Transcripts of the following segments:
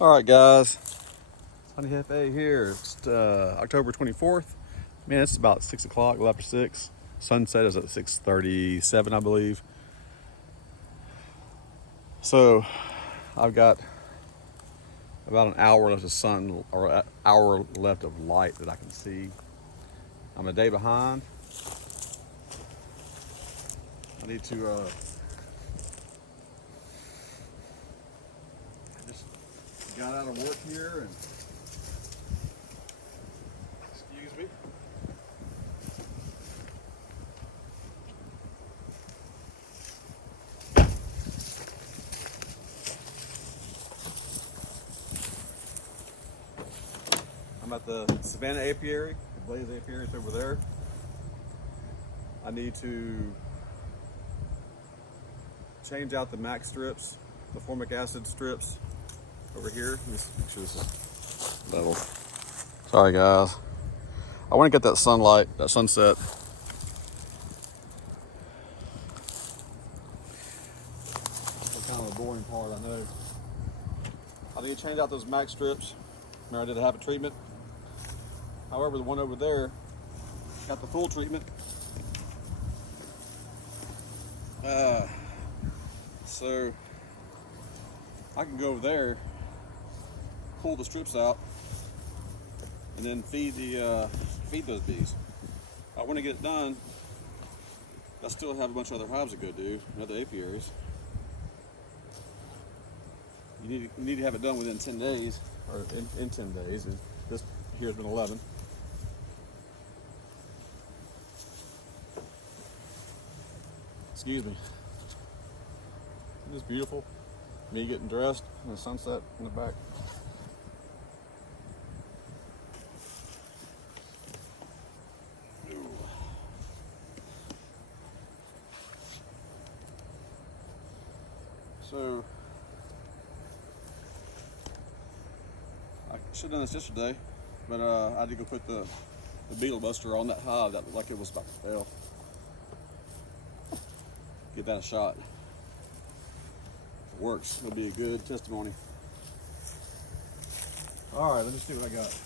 All right, guys. Honey Jefe here. It's October 24th. Man, it's about 6 o'clock, a little after 6. Sunset is at 6:37, I believe. So I've got about an hour left of sun, or an hour left of light that I can see. I'm a day behind. I need to I just got out of work here and excuse me. I'm at the Savannah Apiary, the Blaze Apiary is over there. I need to change out the max strips, the formic acid strips over here. Let me make sure this is level. Sorry guys. I want to get that sunlight, that sunset. That's kind of a boring part, I know. I need to change out those max strips. Remember I did have a treatment. However, the one over there got the full treatment. So I can go over there, pull the strips out, and then feed those bees. I want to get it done. I still have a bunch of other hives to go do, other apiaries. You need to have it done within 10 days, or in 10 days. This here has been 11. Excuse me. Isn't this beautiful? Me getting dressed and the sunset in the back. Ooh. So I should have done this yesterday, but I had to go put the beetle buster on that hive that looked like it was about to fail. Give that a shot. If it works, it'll be a good testimony. All right, let me see what I got.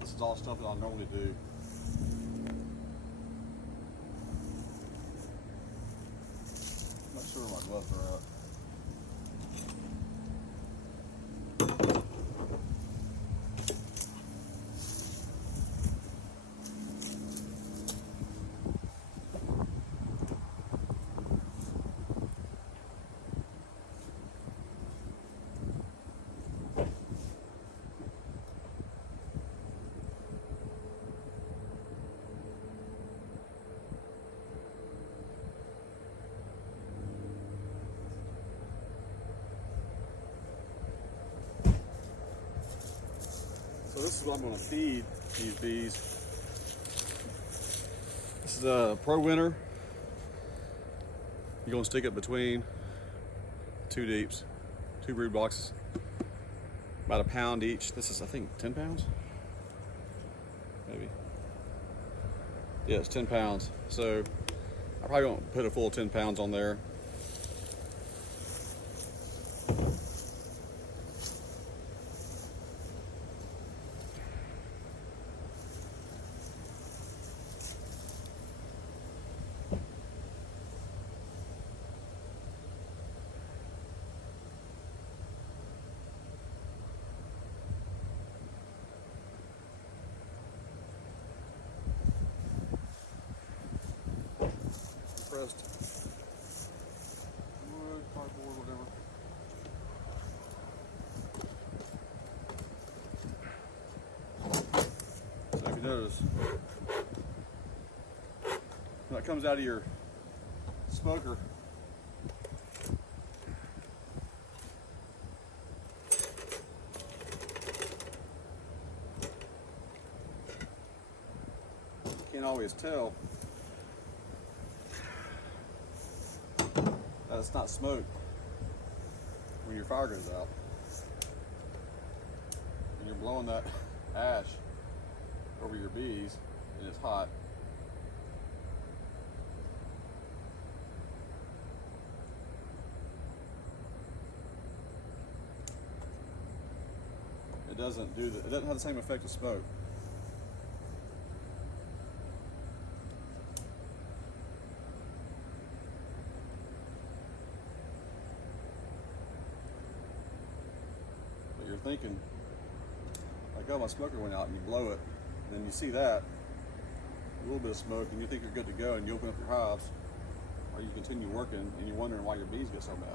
This is all stuff that I normally do. I'm not sure where my gloves are at. So this is what I'm going to feed these bees. This is a Pro Winter. You're going to stick it between two deeps, two brood boxes, about a pound each. This is, I think, 10 pounds? Maybe. Yeah, it's 10 pounds. So I probably won't put a full 10 pounds on there. You notice when it comes out of your smoker, you can't always tell that it's not smoke when your fire goes out. And you're blowing that ash over your bees and it's hot. It doesn't have the same effect as smoke. But you're thinking, like, oh, my smoker went out, and you blow it, and then you see that, a little bit of smoke, and you think you're good to go, and you open up your hives, or you continue working, and you're wondering why your bees get so mad.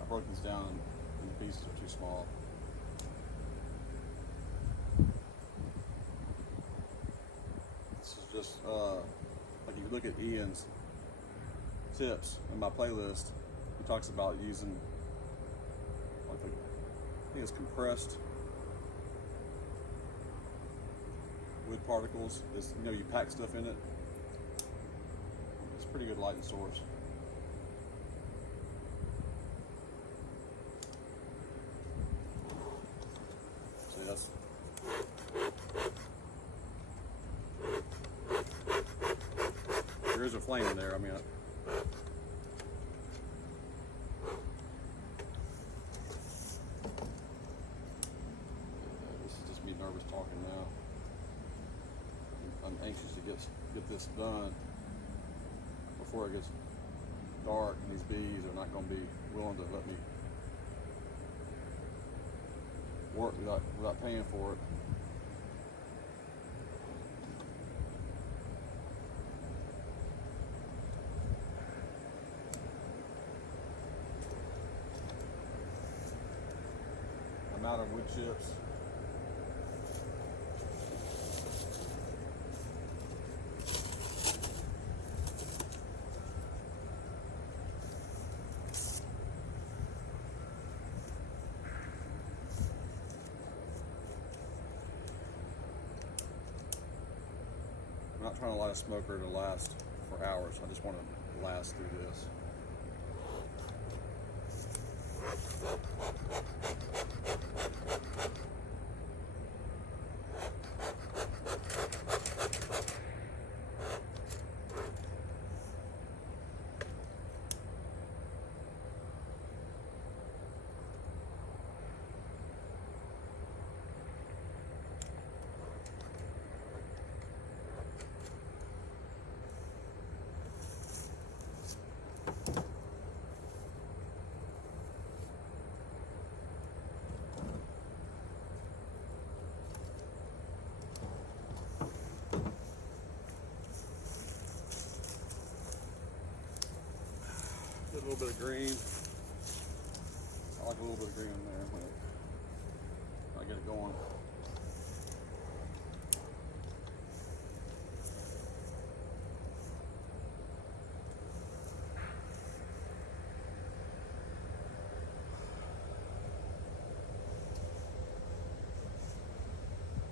I broke these down in pieces that are too small. This is just, like if you look at Ian's tips in my playlist, he talks about using, like, I think it's compressed wood particles. It's, you know, you pack stuff in it. It's a pretty good lighting source. See, that's there is a flame in there. I mean, this is just me nervous talking now. I'm anxious to get this done before it gets dark, and these bees are not going to be willing to let me work without paying for it. I'm out of wood chips. I'm not trying to light a smoker to last for hours. I just want to last through this. A little bit of green. I like a little bit of green in there when I get it going.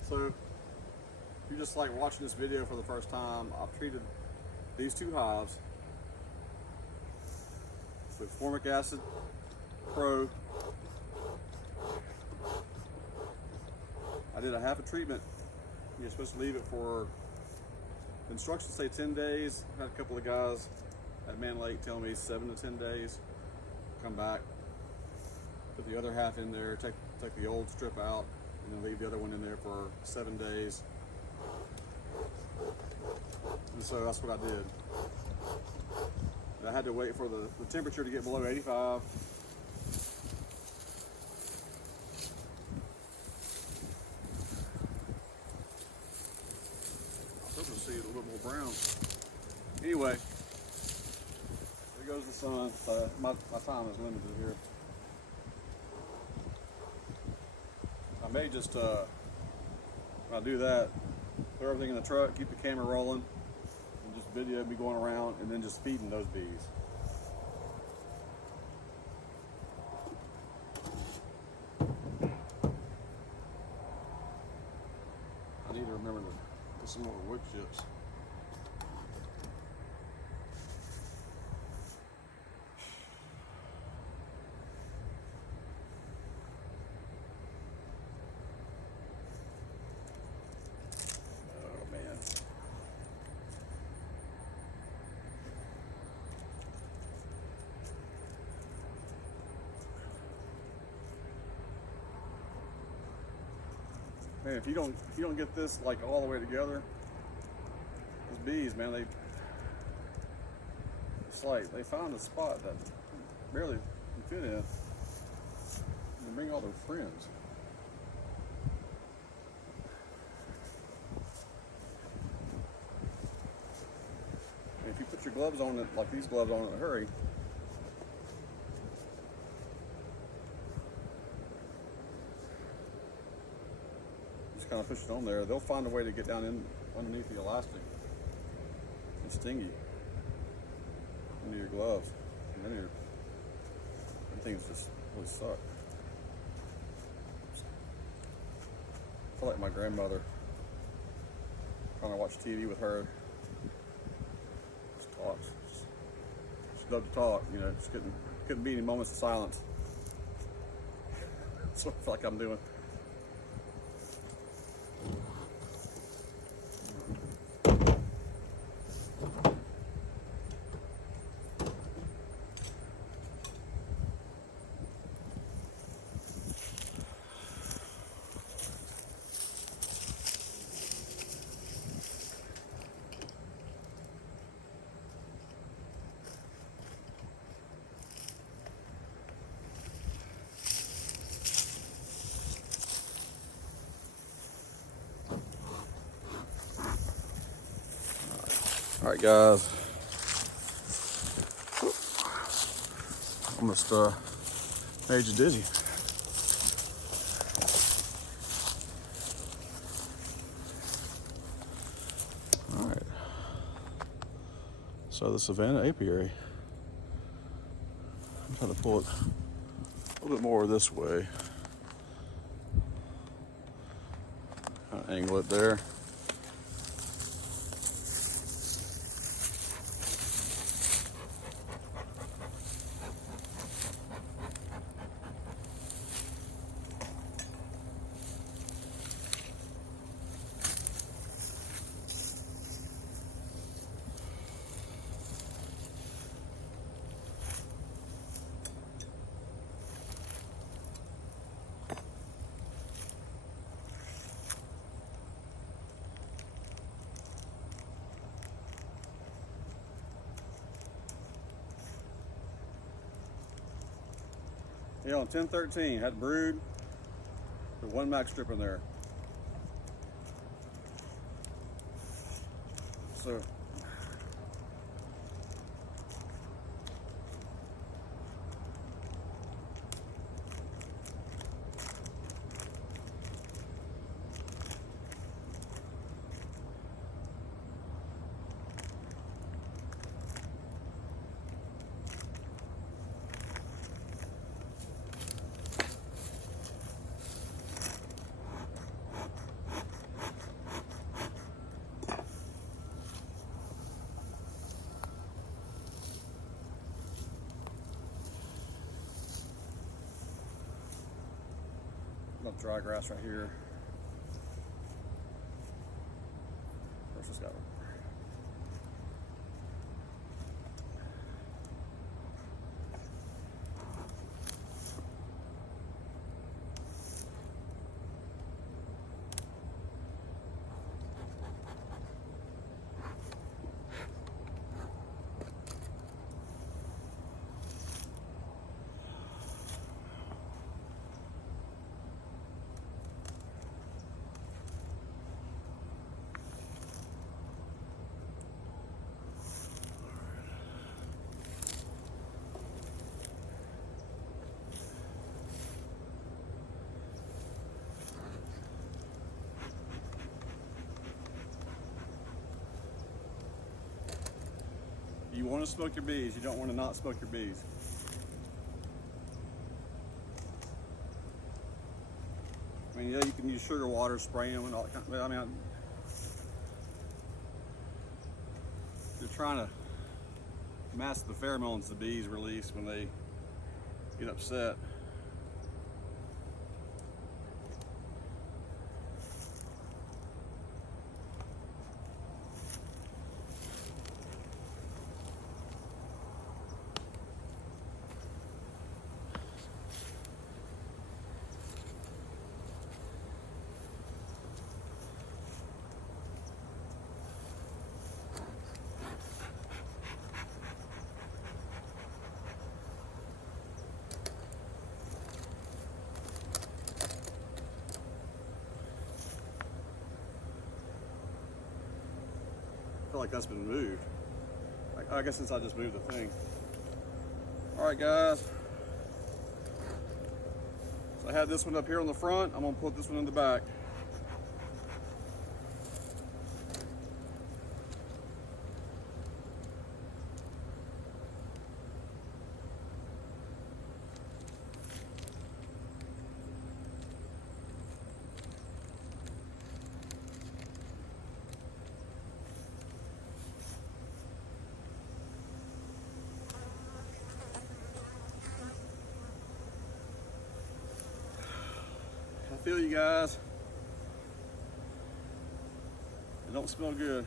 So, if you're just like watching this video for the first time, I've treated these two hives with Formic acid Pro. I did a half a treatment. You're supposed to leave it for, the instructions say 10 days. I had a couple of guys at Man Lake tell me 7 to 10 days. Come back, put the other half in there, take the old strip out, and then leave the other one in there for 7 days. And so that's what I did. I had to wait for the temperature to get below 85. I'll hoping to see it a little more brown. Anyway, there There goes the sun. My time is limited here. I may just, when I do that, throw everything in the truck, keep the camera rolling, and just video me going around and then just feeding those bees. I need to remember to put some more wood chips. Man, if you don't get this like all the way together, those bees, man, it's like they found a spot that barely can fit in and bring all their friends. And if you put your gloves on it, like these gloves on in a hurry, kind of push it on there, they'll find a way to get down in underneath the elastic and sting you into your gloves, and then everything's just really suck. I feel like my grandmother, trying to watch TV with her, just talks. She loved to talk, you know, just couldn't be any moments of silence. That's what I feel like I'm doing. All right, guys. Almost made you dizzy. All right. So the Savannah apiary. I'm trying to pull it a little bit more this way. Kind of angle it there. Yeah, on 1013, had brood, with one max strip in there. So, got dry grass right here. First, just got You want to smoke your bees. You don't want to not smoke your bees. I mean, yeah, you can use sugar water, spray them and all that kind of, but I mean, you're trying to mask the pheromones the bees release when they get upset. I feel like that's been moved. I guess since I just moved the thing. All right, guys. So I had this one up here on the front. I'm gonna put this one in the back. I feel you guys. It don't smell good.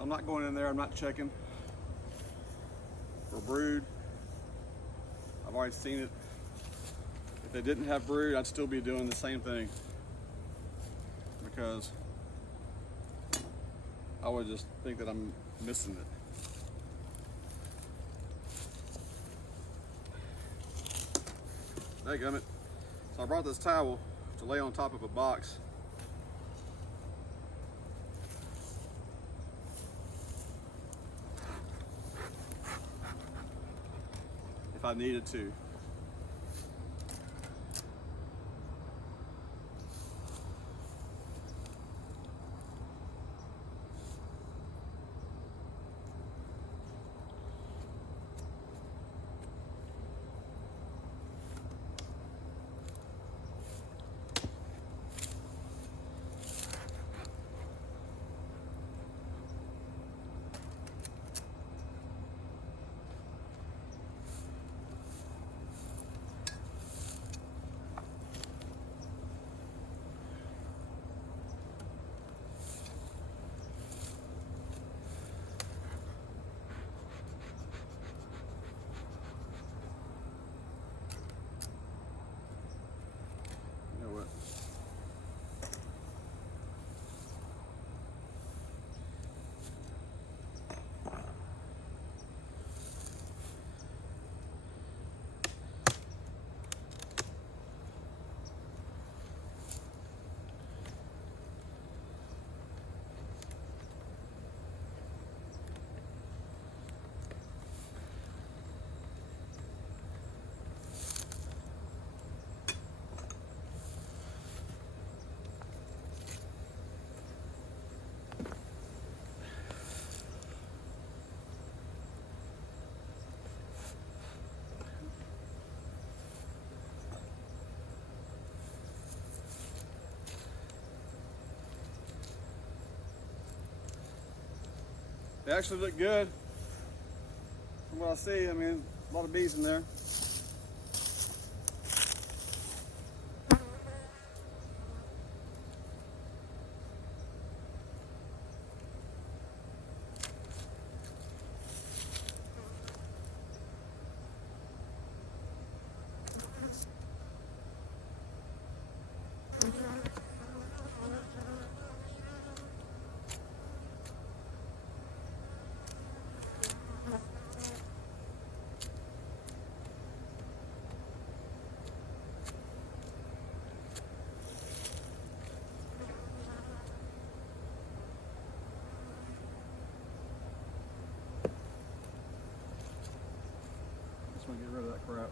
I'm not going in there, I'm not checking for brood. I've already seen it. If they didn't have brood, I'd still be doing the same thing because I would just think that I'm missing it. Dadgummit. So I brought this towel to lay on top of a box. If I needed to. They actually look good from what I see. I mean, a lot of bees in there. just want to get rid of that crap.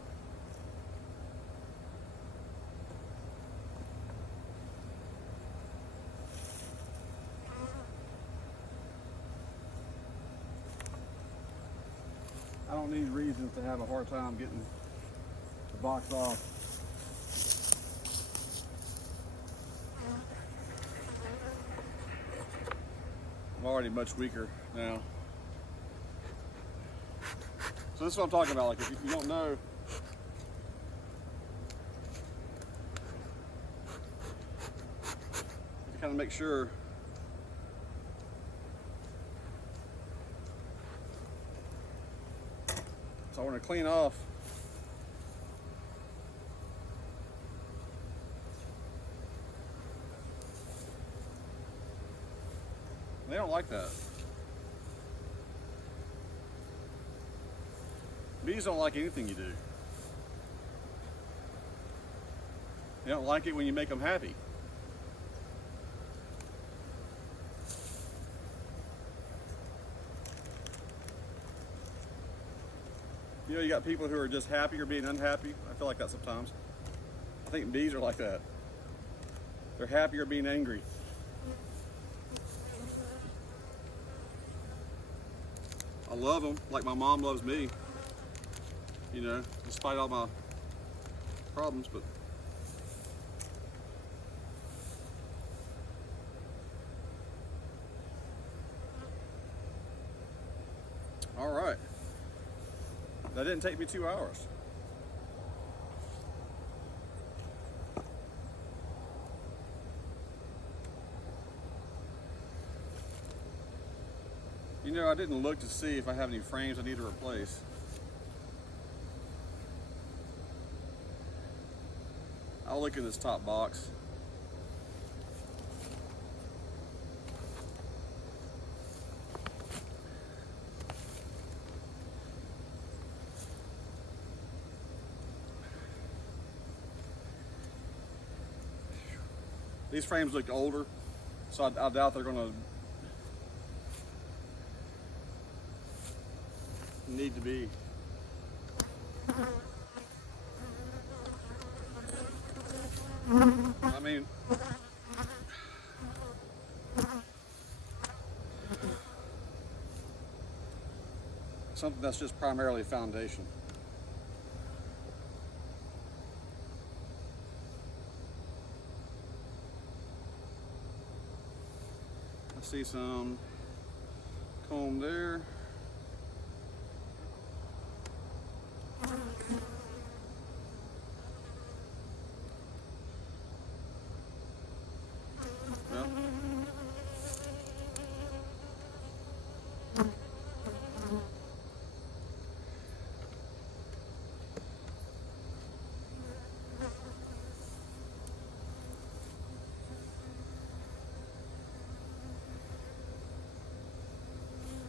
I don't need reasons to have a hard time getting the box off. I'm already much weaker now. So this is what I'm talking about. Like if you don't know, you kind of make sure. So I want to clean off they don't like that. Bees don't like anything you do. They don't like it when you make them happy. You know, you got people who are just happy or being unhappy. I feel like that sometimes. I think bees are like that. They're happy or being angry. I love them like my mom loves me. You know, despite all my problems, but all right. That didn't take me 2 hours. You know, I didn't look to see if I have any frames I need to replace. I'll look in this top box. These frames look older, so I doubt they're going to need to be. I mean, something that's just primarily foundation. I see some comb there.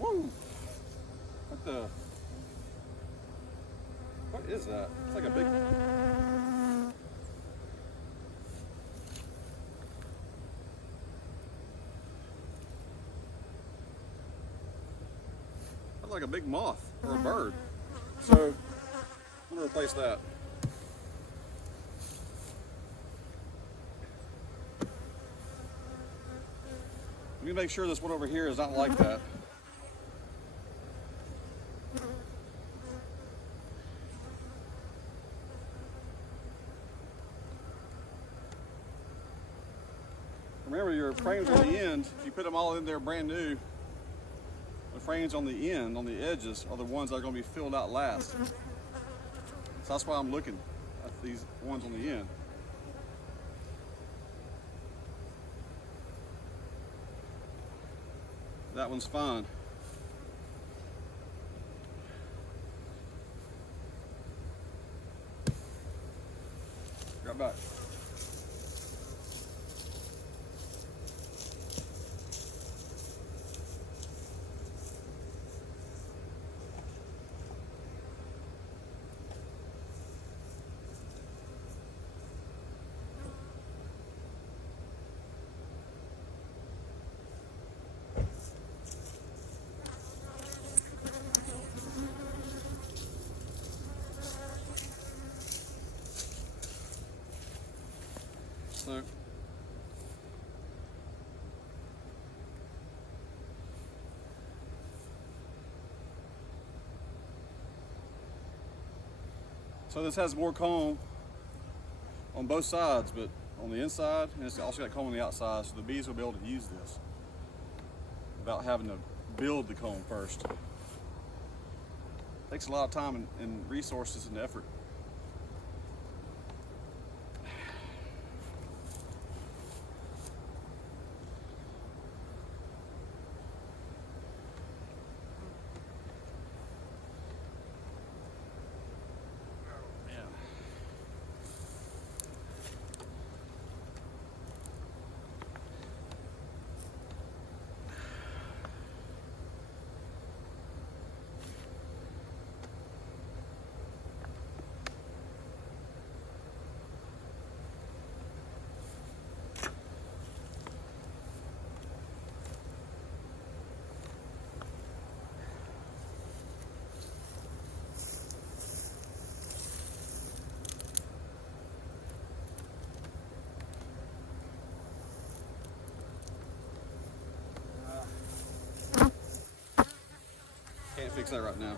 Woo! What is that? It's like a big... That's like a big moth or a bird. So, I'm gonna replace that. Let me make sure this one over here is not like that. Remember, your frames on the end, if you put them all in there brand new, the frames on the end, on the edges, are the ones that are going to be filled out last. So that's why I'm looking at these ones on the end. That one's fine. Right back. So this has more comb on both sides, but on the inside, and it's also got comb on the outside, so the bees will be able to use this without having to build the comb first. Takes a lot of time and resources and effort. Can't fix that right now.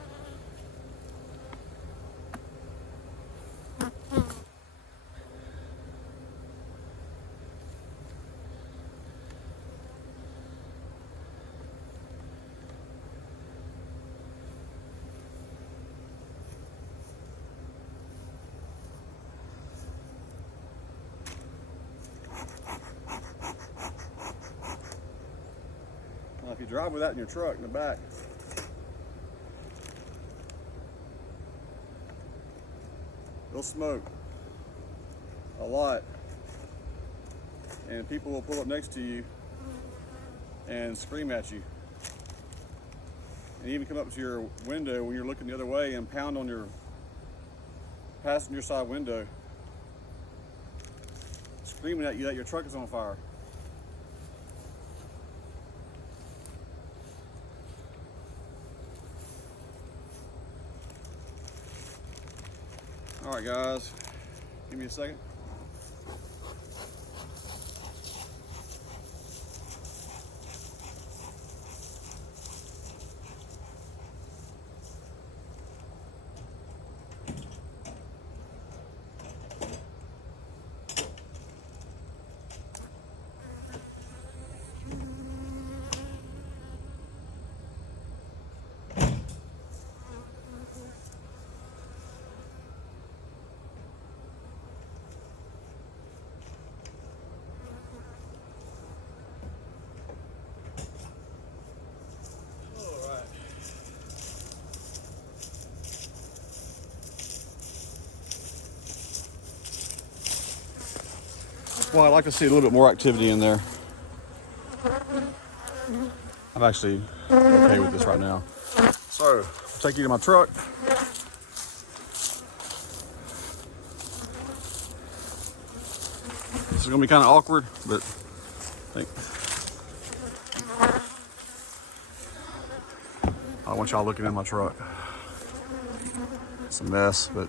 Well, if you drive with that in your truck in the back, it'll smoke a lot, and people will pull up next to you and scream at you, and even come up to your window when you're looking the other way and pound on your passenger side window, screaming at you that your truck is on fire. All right, guys, give me a second. Well, I'd like to see a little bit more activity in there. I'm actually okay with this right now. So, I'll take you to my truck. This is gonna be kind of awkward, but I don't want y'all looking in my truck. It's a mess, but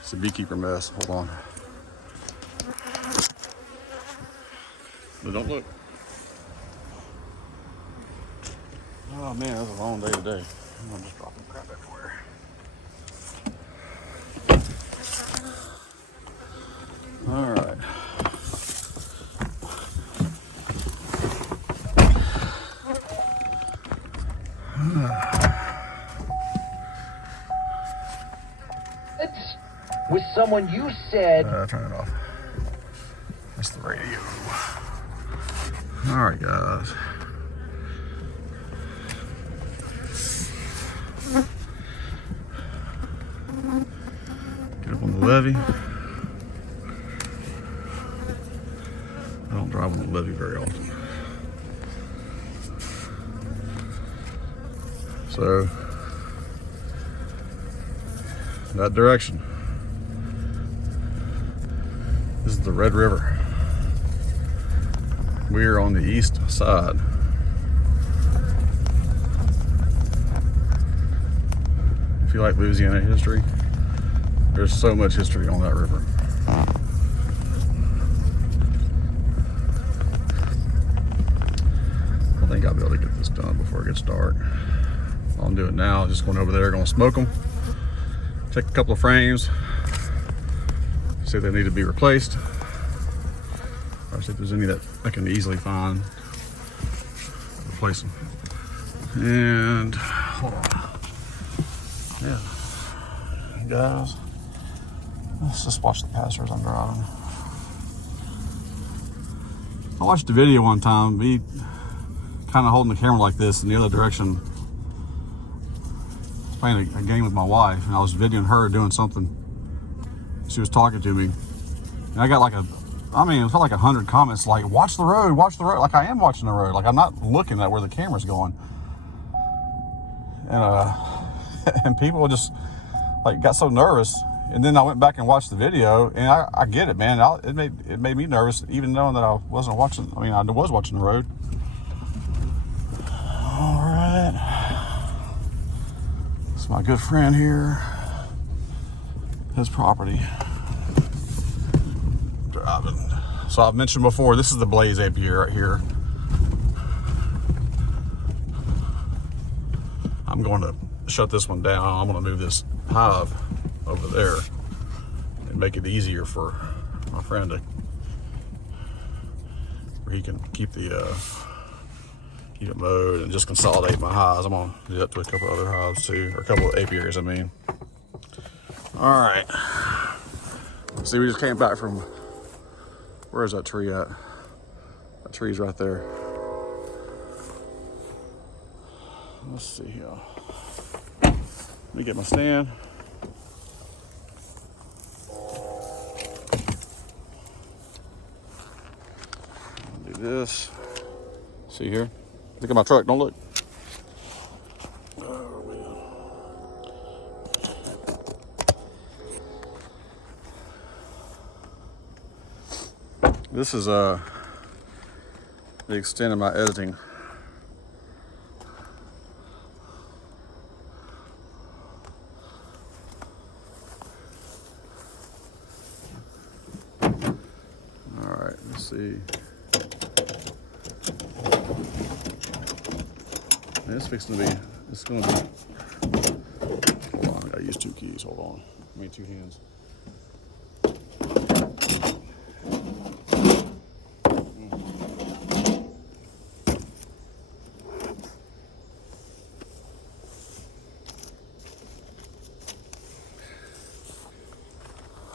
it's a beekeeper mess. Hold on. But don't look. Oh man, that was a long day today. I'm just dropping crap everywhere. All right. With someone you said. Turn it off. That's the radio. All right, guys. Get up on the levee. I don't drive on the levee very often. So, that direction. This is the Red River. We are on the east side. If you like Louisiana history, there's so much history on that river. think I'll be able to get this done before it gets dark. All I'm doing now is just going over there, going to smoke them, take a couple of frames, see if they need to be replaced, or see if there's any that I can easily find, replace them. And hold on. Yeah, guys, let's just watch the passer as I'm driving. I watched a video one time, me kind of holding the camera like this in the other direction. I was playing a game with my wife, and I was videoing her doing something. She was talking to me, and I got like it felt like 100 comments like, watch the road, like I am watching the road, like I'm not looking at where the camera's going. And and people just like got so nervous. And then I went back and watched the video, and I get it, man. It made me nervous, even knowing that I wasn't watching. I mean, I was watching the road. All right, it's my good friend here. His property. Driving. So I've mentioned before, this is the Blaze Apiary right here. I'm going to shut this one down. I'm going to move this hive over there and make it easier for my friend to, where he can keep it mowed and just consolidate my hives. I'm gonna do that to a couple other hives too, or a couple of apiaries, I mean. All right, see, we just came back from, where is that tree at? That tree's right there. Let's see here. Let me get my stand. Do this. See here? Look at my truck, don't look. Oh, man. This is the extent of my editing. All right, let's see. It's fixing to be, it's gonna be, hold on, I gotta use 2 keys, hold on. I mean 2 hands.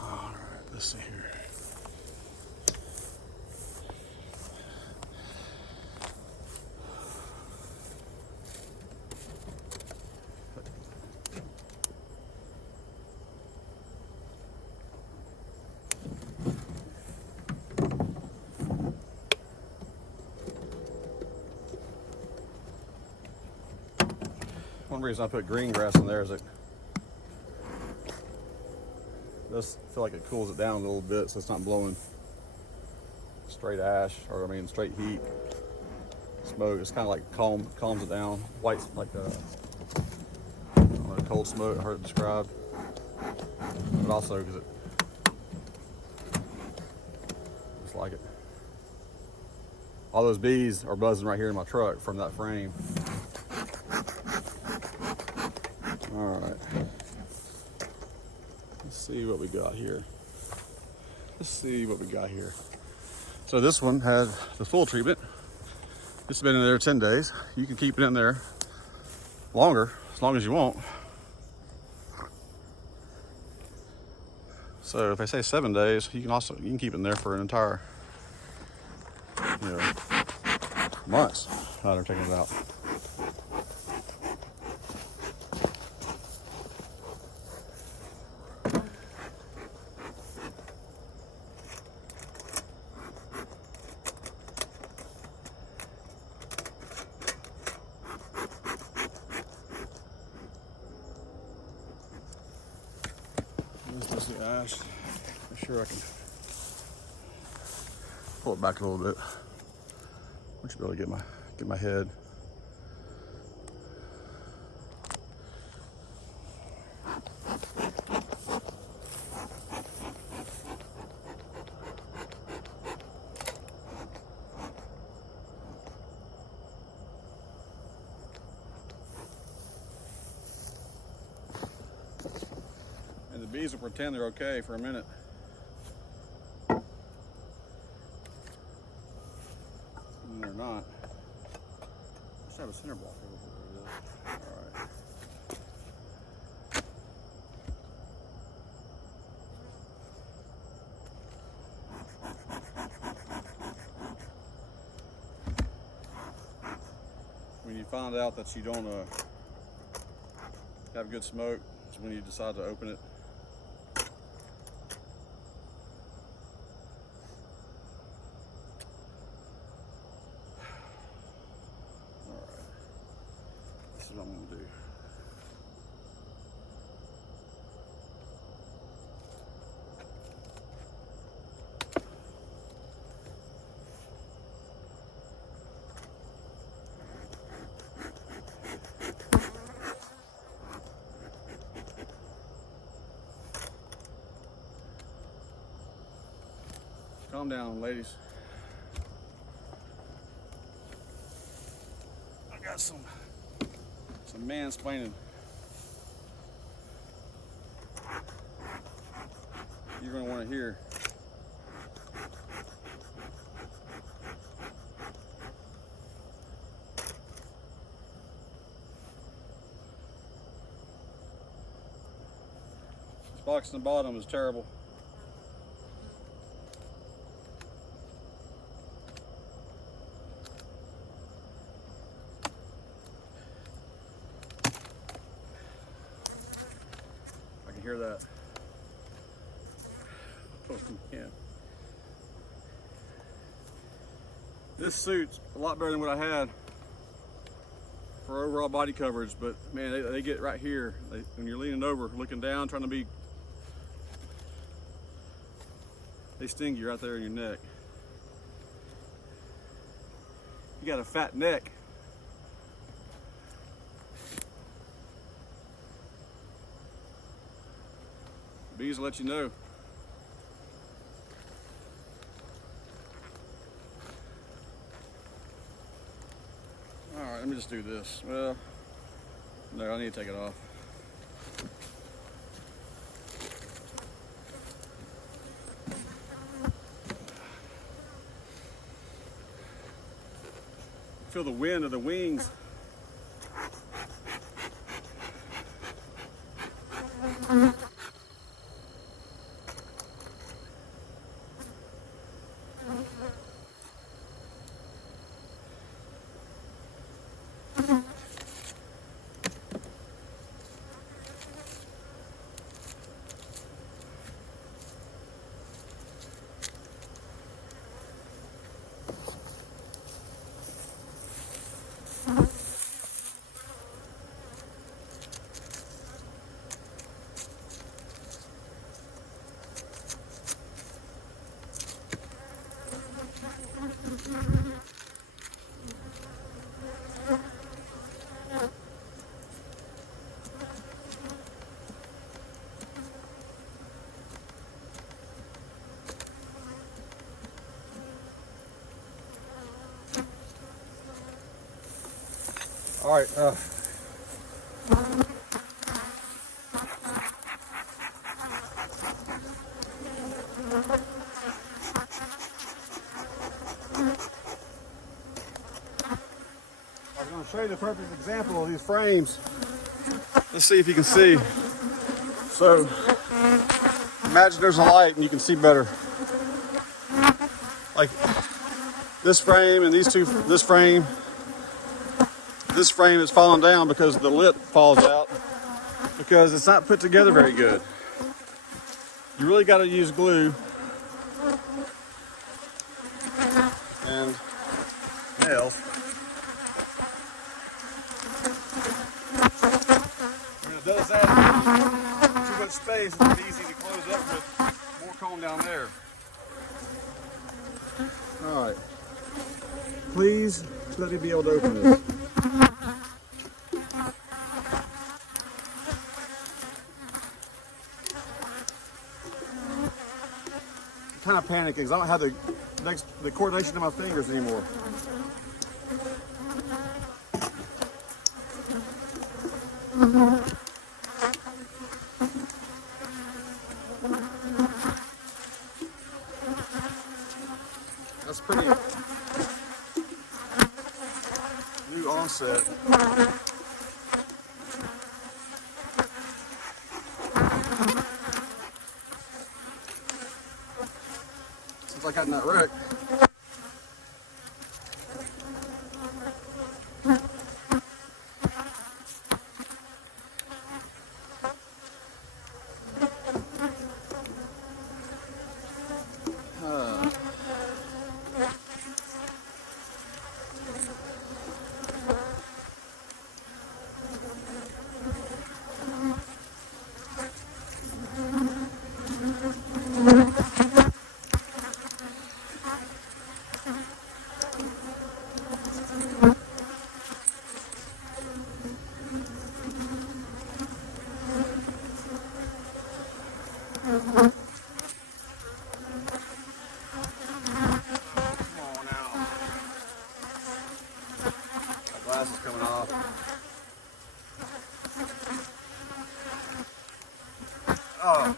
All right, let's see here. One reason I put green grass in there is it does feel like it cools it down a little bit, so it's not blowing straight ash, or I mean straight heat, smoke. It's kind of like calms it down. White's like I don't know, cold smoke, I heard it described, but also because it just like it. All those bees are buzzing right here in my truck from that frame. All right, let's see what we got here. So this one had the full treatment. It's been in there 10 days. You can keep it in there longer, as long as you want. So if they say 7 days, you can keep it in there for an entire, months. Now they're taking it out. This is the ash. I'm sure I can pull it back a little bit. I should be able to get my head. bees will pretend they're okay for a minute. And they're not. Let's have a center block over here. All right. When you find out that you don't have good smoke, is when you decide to open it. All right, this is what I'm gonna do. Calm down, ladies. I got some mansplaining. You're gonna want to hear. This box in the bottom is terrible. Hear that? Oh man. This suit's a lot better than what I had for overall body coverage, but man, they get right here. When you're leaning over, looking down, trying to be, they sting you right there in your neck. You got a fat neck. Bees will let you know. All right, let me just do this. Well, no, I need to take it off. Feel the wind of the wings. All right. I'm going to show you the perfect example of these frames. Let's see if you can see. So, imagine there's a light and you can see better. Like this frame and these two, this frame is falling down because the lip falls out because it's not put together very good. You really got to use glue and nails. When it does that, too much space, it's easy to close up with more comb down there. All right. Please let me be able to open this. I'm kind of panicking because I don't have the coordination of my fingers anymore. pretty new onset. Since I got in that wreck. Glass is coming off. Oh.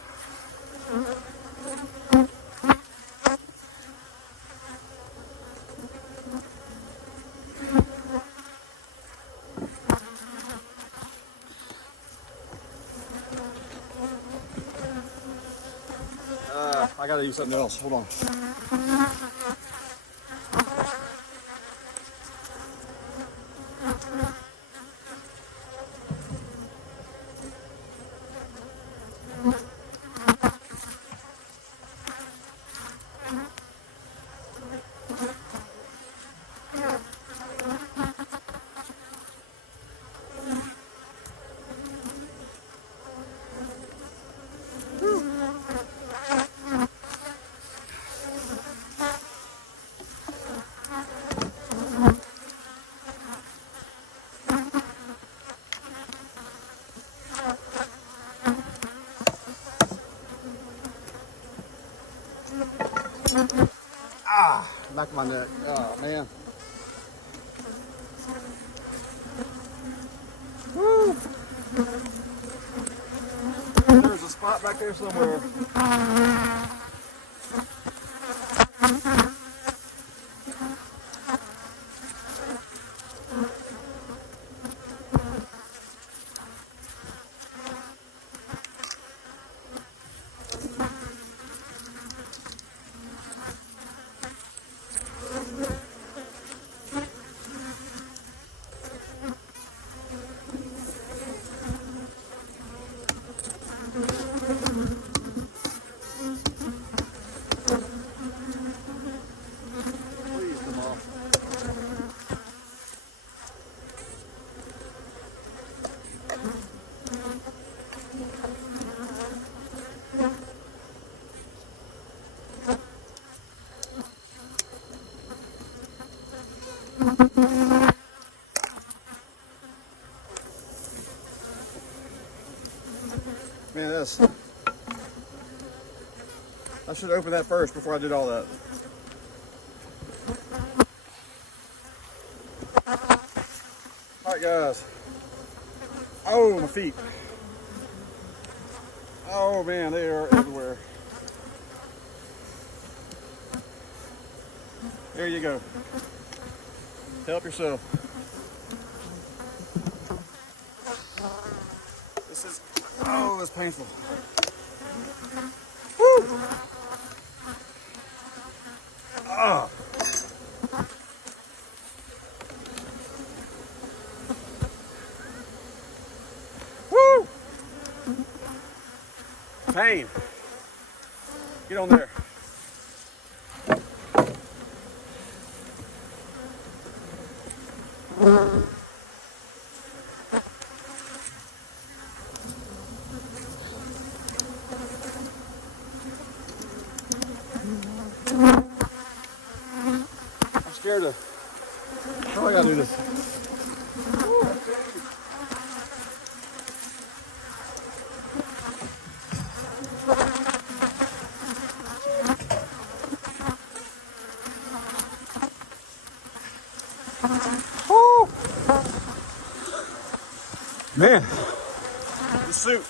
I gotta use something else. Hold on. Back of my neck. Oh man. Woo. There's a spot back there somewhere. Man, this. I should open that first before I did all that. Alright guys. Oh, my feet. Oh man, they are everywhere. There you go. Help yourself. This is, oh, it's painful. Woo! Oh. Woo! Pain. Get on there. I'm scared to. How do I gotta do this? Woo! Man, the suit.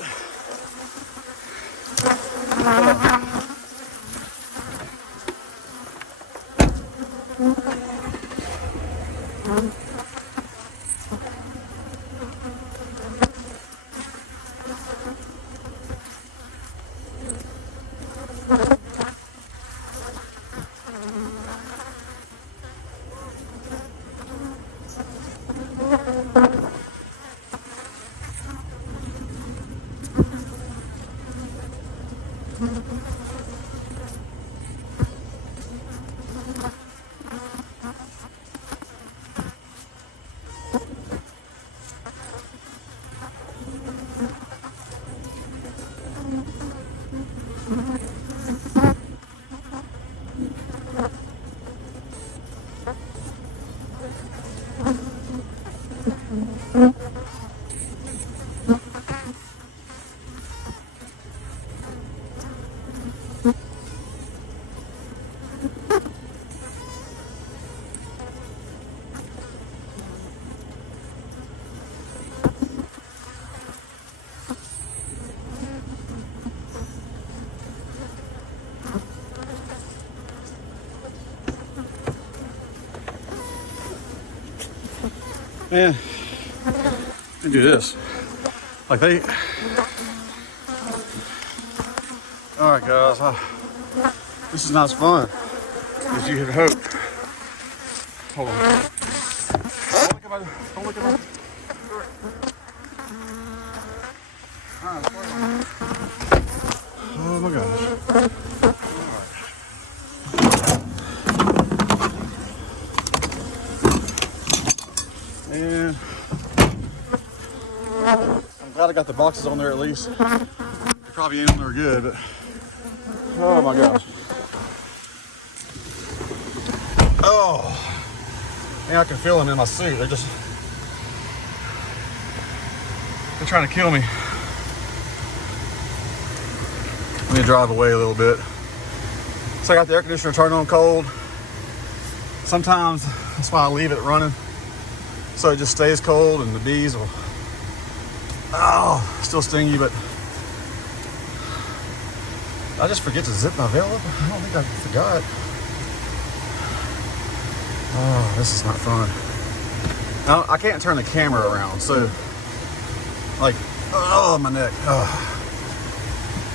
Man, they do this. Like they. All right, guys. This is not as fun as you had hoped. Hold on. Don't look at my. Oh my gosh. And I'm glad I got the boxes on there at least. They probably ain't on there good, but oh my gosh. Oh, and I can feel them in my suit. They're trying to kill me. Let me drive away a little bit. So I got the air conditioner turned on cold. Sometimes that's why I leave it running, so it just stays cold and the bees will, still sting you, but I just forget to zip my veil up. I don't think I forgot. Oh, this is not fun. Now, I can't turn the camera around, so like, oh, my neck. Oh.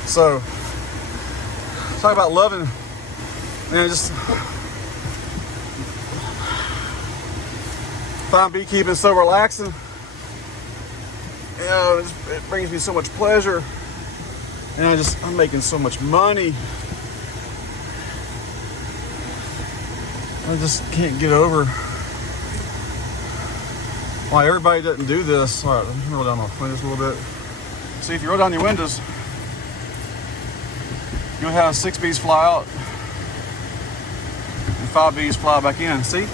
So, talk about loving, man, just find beekeeping so relaxing. You know, it brings me so much pleasure, and I'm making so much money. I just can't get over why everybody doesn't do this. All right, let me roll down my windows a little bit. See, if you roll down your windows, you'll have 6 bees fly out and 5 bees fly back in. See?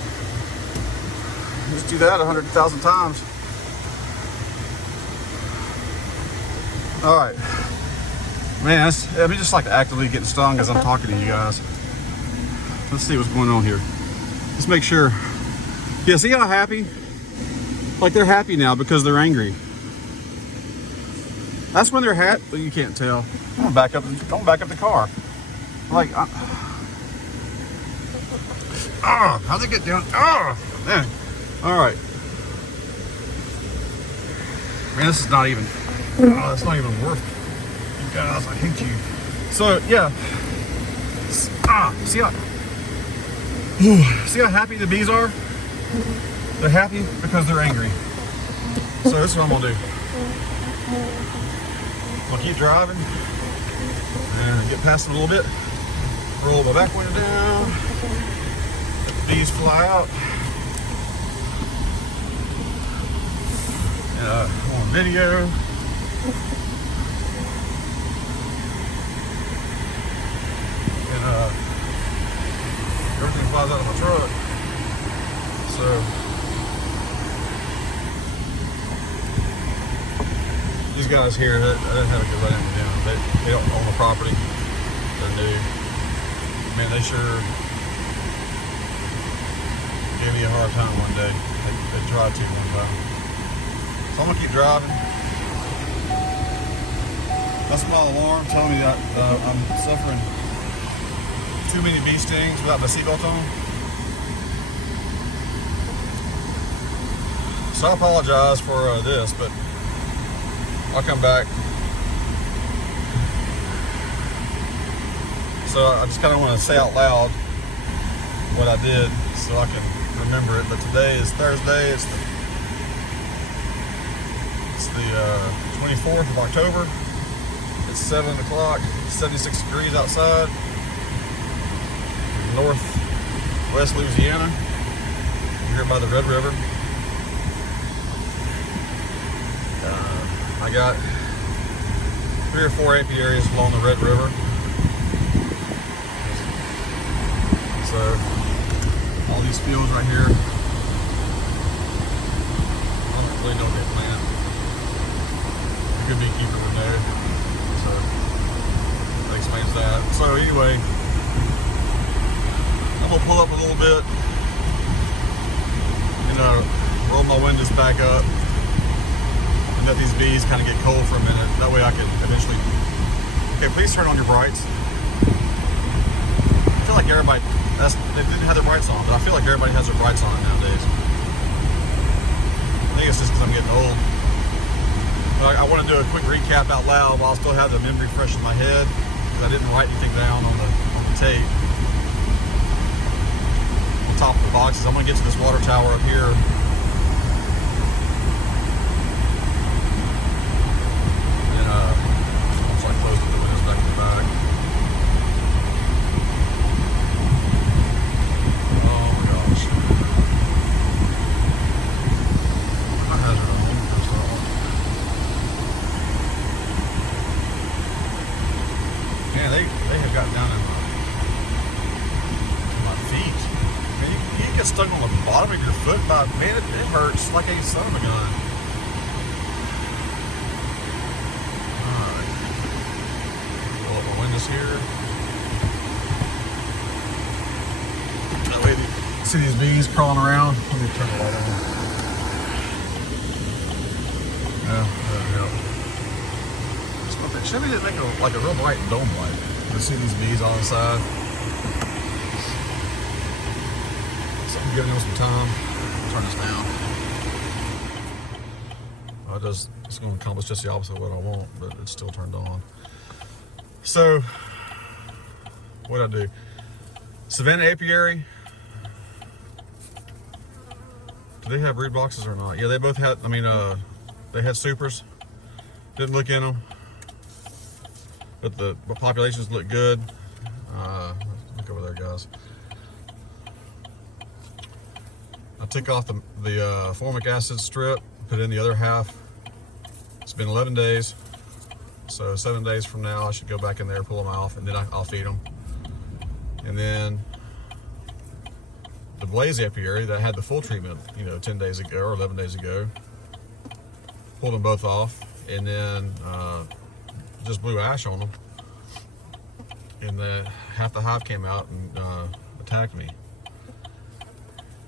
Just do that 100,000 times. All right, man. I'm just like actively getting stung as I'm talking to you guys. Let's see what's going on here. Let's make sure. Yeah, see how happy? Like they're happy now because they're angry. That's when they're happy. Well, you can't tell. I'm gonna back up. Don't back up the car. Like, how's it get down? Man. All right. Man, this is not even. It's not even worth it. You guys, I hate you. So yeah. See how happy the bees are? They're happy because they're angry. So this is what I'm gonna do. I'm gonna keep driving and get past them a little bit. Roll my back window down. Let the bees fly out. And I'm on video. And everything flies out of my truck. So these guys here, I didn't have a good run-in with them. They don't own the property. They're new. I mean, they sure gave me a hard time one day. They tried to one time. So I'm gonna keep driving. That's my alarm telling me that I'm suffering too many bee stings without my seatbelt on. So I apologize for this, but I'll come back. So I just kind of want to say out loud what I did so I can remember it. But today is Thursday. It's the 24th of October. It's 7 o'clock, 76 degrees outside. Northwest Louisiana. We're here by the Red River. I got 3 or 4 apiaries along the Red River. So all these fields right here, I don't really know what they plant. A good beekeeper would know. So that explains that. So anyway, I'm gonna pull up a little bit and roll my windows back up and let these bees kind of get cold for a minute. That way I can eventually. Okay, please turn on your brights. I feel like everybody, they didn't have their brights on, but I feel like everybody has their brights on nowadays. I think it's just because I'm getting old. But I want to do a quick recap out loud while I still have the memory fresh in my head, because I didn't write anything down on the tape. On top of the boxes, I'm going to get to this water tower up here. Once I close the windows back in the back. Oh my gosh. My hazard on. Man, they have gotten down in my feet. Man, you get stuck on the bottom of your foot, but man, it hurts like a son of a gun. Here. That way you see these bees crawling around. Let me turn the light on. Yeah, yeah. Chevy didn't make like a real bright dome light. You see these bees on the side. So I'm giving them some time. Turn this down. It's going to accomplish just the opposite of what I want, but it's still turned on. So, what'd I do? Savannah Apiary. Do they have brood boxes or not? Yeah, they both had, they had supers. Didn't look in them. But the populations look good. Look over there, guys. I took off the formic acid strip, put in the other half. It's been 11 days. So 7 days from now, I should go back in there, pull them off, and then I'll feed them. And then the blaze apiary that had the full treatment, 10 days ago or 11 days ago, pulled them both off, and then just blew ash on them. And then half the hive came out and attacked me.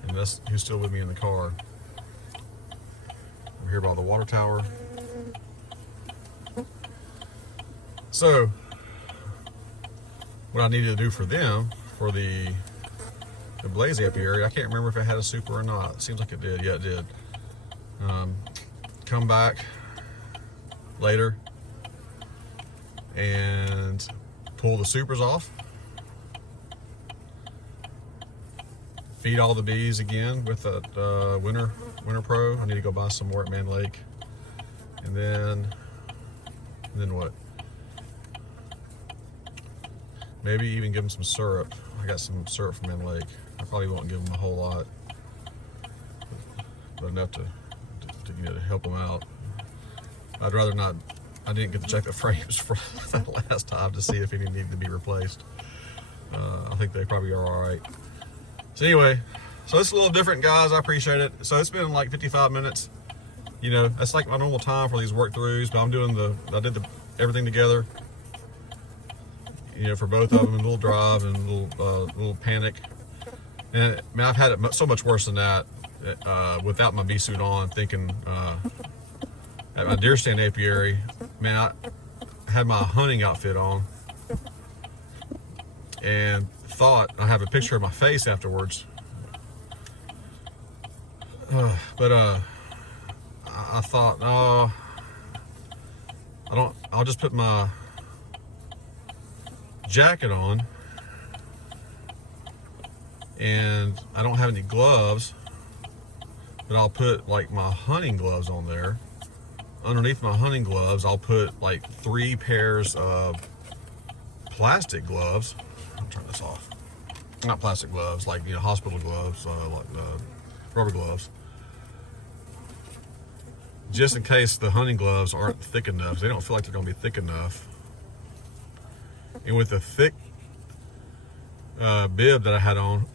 And he's still with me in the car. We're here by the water tower. So, what I needed to do for them, for the blaze apiary, I can't remember if it had a super or not. It seems like it did. Yeah, it did. Come back later and pull the supers off. Feed all the bees again with that Winterpro. I need to go buy some more at Man Lake. And then what? Maybe even give them some syrup. I got some syrup from Man Lake. I probably won't give them a whole lot, but enough to help them out. I'd rather not. I didn't get to check the frames for that last time to see if any needed to be replaced. I think they probably are all right. So anyway, so it's a little different, guys. I appreciate it. So it's been like 55 minutes. That's like my normal time for these work throughs, but I did everything together. For both of them, a little drive and a little panic. And I've had it so much worse than that without my bee suit on, thinking at my deer stand apiary, man, I had my hunting outfit on and thought, I have a picture of my face afterwards. But I thought, I'll just put my jacket on, and I don't have any gloves, but I'll put like my hunting gloves on there, underneath my hunting gloves, I'll put like 3 pairs of plastic gloves. I'll turn this off. Not plastic gloves, like, you know, hospital gloves, like rubber gloves. Just in case the hunting gloves aren't thick enough. They don't feel like they're gonna be thick enough. And with the thick bib that I had on,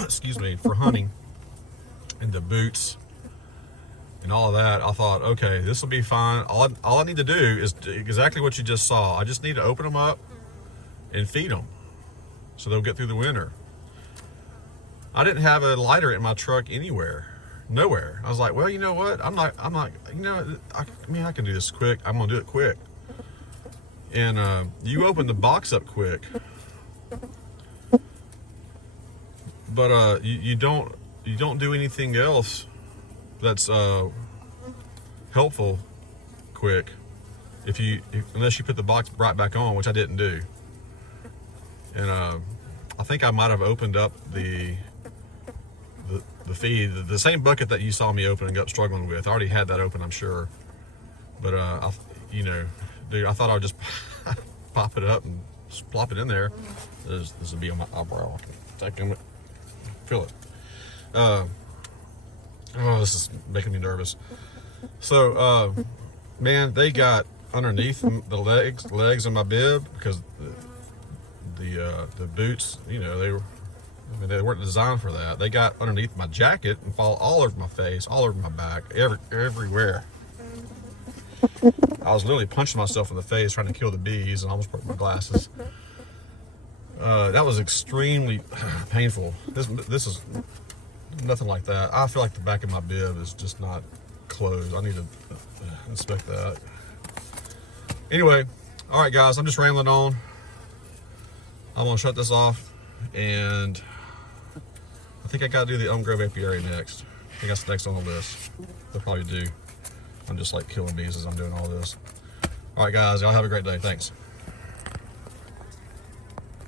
excuse me, for hunting, and the boots and all of that, I thought, okay, this will be fine. All I need to do is exactly what you just saw. I just need to open them up and feed them so they'll get through the winter. I didn't have a lighter in my truck anywhere, nowhere. I was like, well, you know what? I'm not, you know, I mean, I can do this quick. I'm gonna do it quick. And you open the box up quick, but you don't do anything else that's helpful quick unless you put the box right back on, which I didn't do. And I think I might have opened up the feed, the same bucket that you saw me opening up struggling with. I already had that open, I'm sure, but you know, dude, I thought I would just pop it up and just plop it in there. This will be on my eyebrow. I can feel it. Oh, this is making me nervous. So, man, they got underneath the legs of my bib because the boots, you know, they weren't designed for that. They got underneath my jacket and fall all over my face, all over my back, everywhere. I was literally punching myself in the face trying to kill the bees and almost broke my glasses. That was extremely painful. This is nothing like that. I feel like the back of my bib is just not closed. I need to inspect that. Anyway, all right, guys, I'm just rambling on. I'm gonna shut this off, and I think I gotta do the Grove apiary next. I think that's next on the list. They'll probably do. I'm just like killing bees as I'm doing all this. All right, guys, y'all have a great day. Thanks.